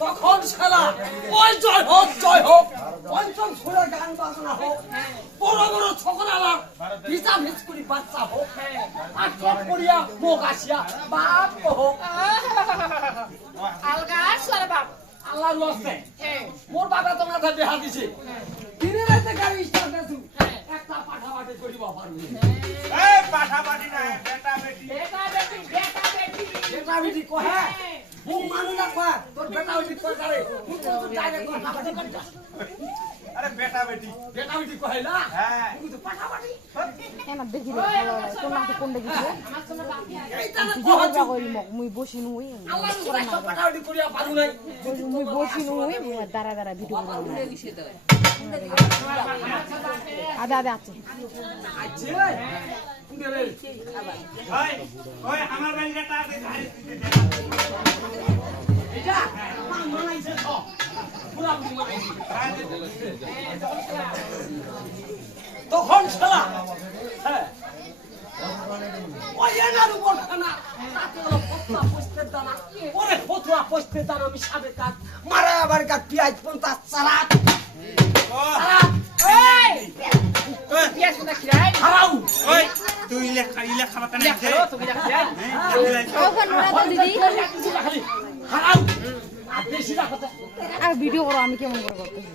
তখন শালা ওই জয় হোক পঞ্চম সুরে গান বাজনা হোক বড় বড় ছোকরালা ভিজা ভিজ করি বাচ্চা হোক আর চট করিয়া মুখ আসিয়া বাপ হোক আলগা সর বাপ আল্লাহর ওয়াস্তে মোর বাবা তো মাথা বিহা দিছে দিনে রাতে গাড়ি স্টার্ট দেছু একটা পাঠাপাঠি করিবা পারবি এই পাঠাপাঠি না বেটা বেটি বেটা বেটি কহে মুখ মানু না কয় তোর বেটা বেটি কয় করে তুই তো ডাইরেক্ট পাঠাপাঠি করিস আরে বেটা বেটি কহে না হ্যাঁ তুই তো পাঠাপাঠি এনা দেখি রে ভালো কোন নাকি কোন দেখি এইটা না জিগা কহছু কইল মক মুই বসি নুই আল্লাহর ওয়াস্তে পাঠাপাঠি করিয়া পারু নাই মুই বসি নুই দাঁড়া দাঁড়া ভিডিও করব আদা আদা আছে আছে কুড়ে ওই ওই আমার বাড়িটা টাকা দে ধারে এটা মানাইছে তো পুরা মানাইছে তখন শালা হ্যাঁ ওই এনার উপর খানা তাতে হলো ফতুয়া পোস্তের দানা ওরে ফতুয়া পোস্তের দানা আমি সাবে কাট মারা আবার কাট পিয়াজ 50 সালাদ ওই পিয়াস না খিরাই হারাও ওই তুই ইলে খাবার কানে দে তুমি যা খিরাই ওখান ওরা তো দিদি খালি হারাও আর বেশি রাখতে আর ভিডিও করো আমি কেমন করে করতেছি